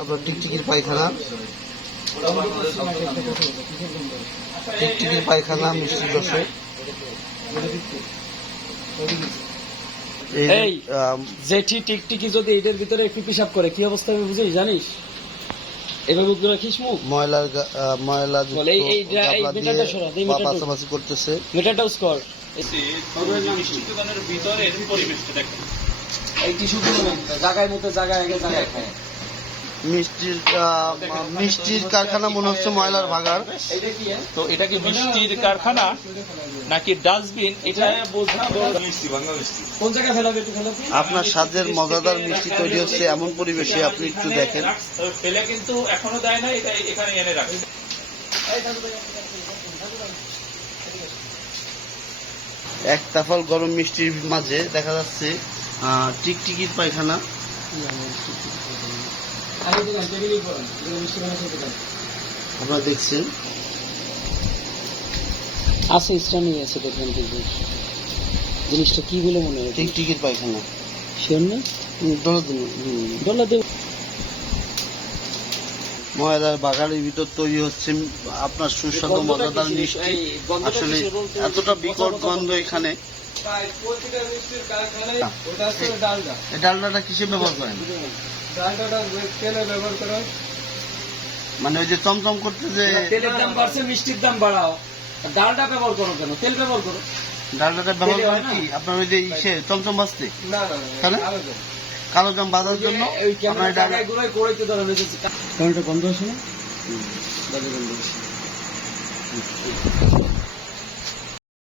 আপনার টিকটিকির পায়খানা, টিকটিকির পায়খানা মিষ্টির রসে। এই জেঠি টিকটিকি যদি এটার ভিতরে একটু পিসাব করে কি অবস্থা হবে বুঝিস, জানিস? এভাবে মুখ রাখিস, মুখ ময়লা পাশাপাশি করতেছে। মিটারটা স্কোর এই টিস্যুগুলো জায়গায় মতো জায়গায় আগে জায়গায় খায়। মিষ্টির কারখানা মনে হচ্ছে ময়লার ভাগার। তো এটা কি মিষ্টির কারখানা নাকি ডাস্টবিন, এটা বোঝা। কোন জায়গায় ফেলাবে একটু ফেলাবে। আপনার স্বাদের মজাদার মিষ্টি তৈরি হচ্ছে এমন পরিবেশে আপনি একটু দেখেন। ফেলে কিন্তু এখনো দেয় না, এটা এখানে এনে রাখে। এক তাফাল গরম মিষ্টির মাঝে দেখা যাচ্ছে টিকটিকির পায়খানা। আপনারা দেখছেন আছে স্টানি আছে, দেখবেন জিনিসটা কি বলে মনে হয় টিকটিকির পায়খানা। শিওর না? ডলা দেব। ময়লার বাগানের ভিতর তৈরি হচ্ছে আপনার সুস্বাদু মজাদার মিষ্টি। আসলে এতটা বিকট গন্ধ এখানে। ডালডাটা কিসে ব্যবহার করেন? মানে ওই যে চমচম করতে যে তেলের দাম বাড়ছে, মিষ্টির দাম বাড়াও, ডালটা ব্যবহার করো কেন? তেল ব্যবহার করো। ডালডাটা ব্যবহার করেন কি আপনার ওই যে ইসে চমচম বাজতে? কালো জাম বাঁধার জন্য গন্ধ আসে না?